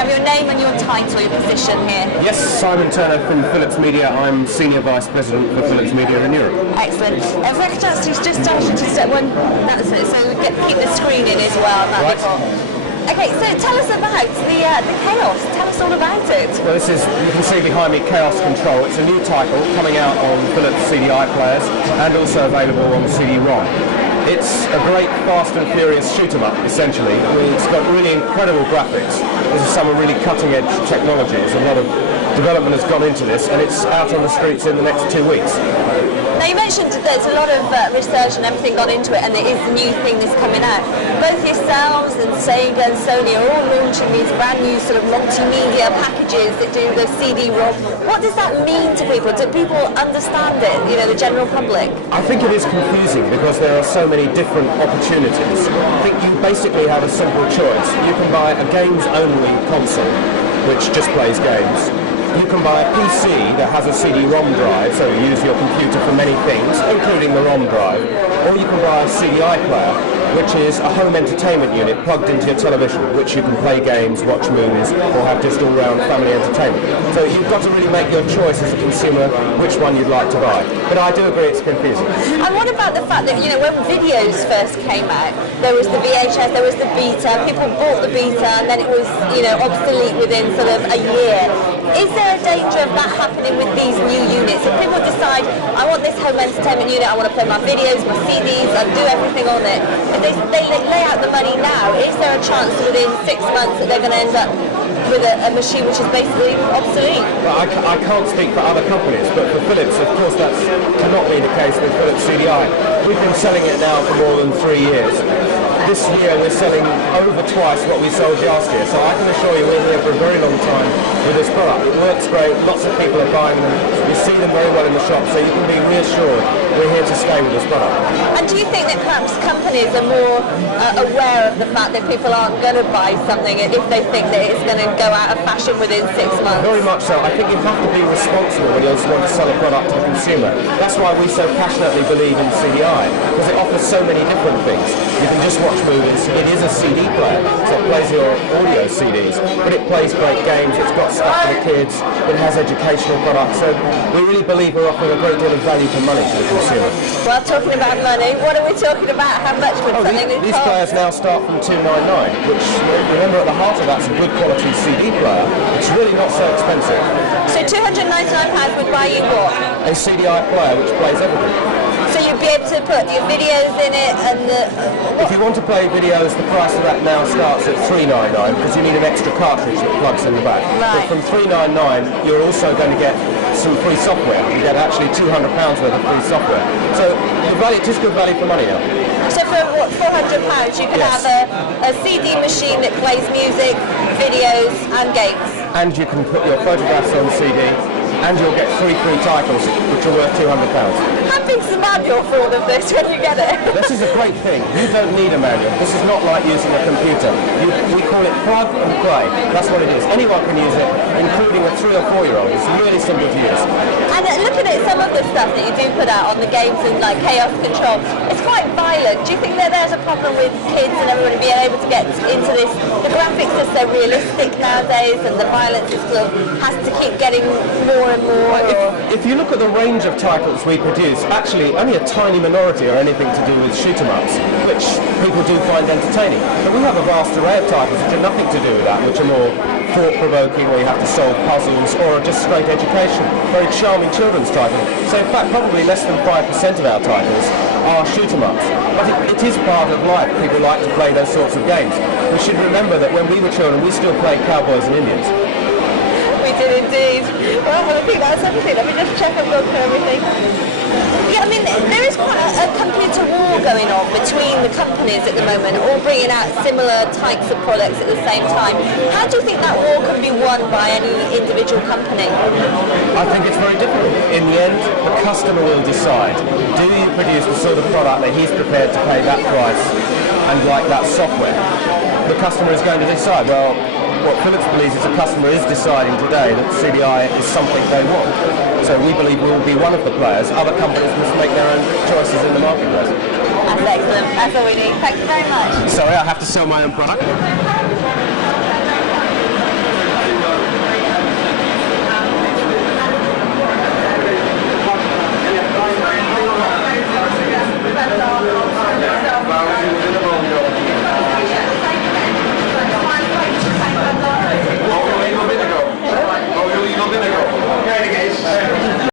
have your name and your title, your position here? Yes, Simon Turner from Philips Media. I'm Senior Vice President for Philips Media in Europe. Excellent. If I could ask you just to step one, that's it, so keep the screen in as well. Right. Okay, so tell us about the Chaos. Tell us all about it. Well, this is, you can see behind me, Chaos Control. It's a new title coming out on Philips CDI players and also available on CD-ROM. It's a great Fast and Furious shoot-'em-up, essentially. It's got really incredible graphics. This is some really cutting-edge technologies. A lot of development has gone into this, and it's out on the streets in the next 2 weeks. Now, you mentioned there's a lot of research and everything gone into it, and there is a new thing that's coming out. Both yourselves and Sega and Sony are all launching these brand new sort of multimedia packages that do the CD-ROM. What does that mean to people? Do people understand it, you know, the general public? I think it is confusing because there are so many different opportunities. I think you basically have a simple choice. You can buy a games-only console, which just plays games. You can buy a PC that has a CD-ROM drive, so you use your computer for many things, including the ROM drive. Or you can buy a CDI player, which is a home entertainment unit plugged into your television, which you can play games, watch movies, or have just all-round family entertainment. So you've got to really make your choice as a consumer which one you'd like to buy. But I do agree it's confusing. And what about the fact that, you know, when videos first came out, there was the VHS, there was the Beta, people bought the Beta, and then it was, you know, obsolete within sort of a year. Is there a danger of that happening with these new units? If people decide, I want this home entertainment unit, I want to play my videos, my CDs, I do everything on it. If they lay out the money now, is there a chance that within 6 months that they're going to end up with a machine which is basically obsolete? Well, I can't speak for other companies, but for Philips, of course, that cannot be the case with Philips CDI. We've been selling it now for more than 3 years. This year we're selling over twice what we sold last year, so I can assure you we're here for a very long time with this product. It works great, lots of people are buying them, you see them very well in the shop, so you can be reassured we're here to stay with this product. And do you think that perhaps companies are more aware of the fact that people aren't going to buy something if they think that it's going to go out of fashion within 6 months? Very much so. I think you have to be responsible when you want to sell a product to the consumer. That's why we so passionately believe in CDI, because it offers so many different things. You can just watch movies. It is a CD player, so it plays your audio CDs, but it plays great games. It's got stuff for the kids. It has educational products. So we really believe we're offering a great deal of value for money to the consumer. Well, talking about money, what are we talking about? How much would something these players now start from $299, which, remember, at the heart of that's a good quality CD player. It's really not so expensive. So £299 would buy you what? A CDI player which plays everything. So you'd be able to put your videos in it and If you want to play videos, the price of that now starts at $399 because you need an extra cartridge that plugs in the back. Right. But from $399 you're also going to get some free software. You get actually £200 worth of free software. So it is good value for money now. So for what, £400 you can Yes. have a CD machine that plays music, videos and games. And you can put your photographs on CD and you'll get free titles which are worth £200. How big's the manual for all of this when you get it? This is a great thing. You don't need a manual. This is not like using a computer. We call it plug and play. That's what it is. Anyone can use it, including a 3 or 4-year-old. It's really simple to use. And looking at some of the stuff that you do put out on the games and like Chaos Control, it's quite violent. Do you think that there's a problem with kids and everybody being able to get into this? The graphics are so realistic nowadays and the violence is sort of has to keep getting more and more. If you look at the range of titles we produce, actually only a tiny minority are anything to do with shoot-'em-ups, which people do find entertaining. But we have a vast array of titles which have nothing to do with that, which are more thought-provoking, where you have to solve puzzles, or just straight education. Very charming children's titles. So in fact, probably less than 5% of our titles are shoot-'em-ups. But it is part of life. People like to play those sorts of games. We should remember that when we were children, we still played cowboys and Indians. We did indeed. Well, I think that's everything. Let me just check I've gone through everything. Yeah, I mean, there is quite a computer war going on between the companies at the moment, all bringing out similar types of products at the same time. How do you think that war can be won by any individual company? I think it's very difficult. In the end, the customer will decide. Do you produce the sort of product that he's prepared to pay that price and like that software? The customer is going to decide. Well, what Philips believes is the customer is deciding today that CDI is something they want. So we believe we will be one of the players. Other companies must make their own choices in the marketplace. That's excellent. That's all we need. Thank you very much. Sorry, I have to sell my own product.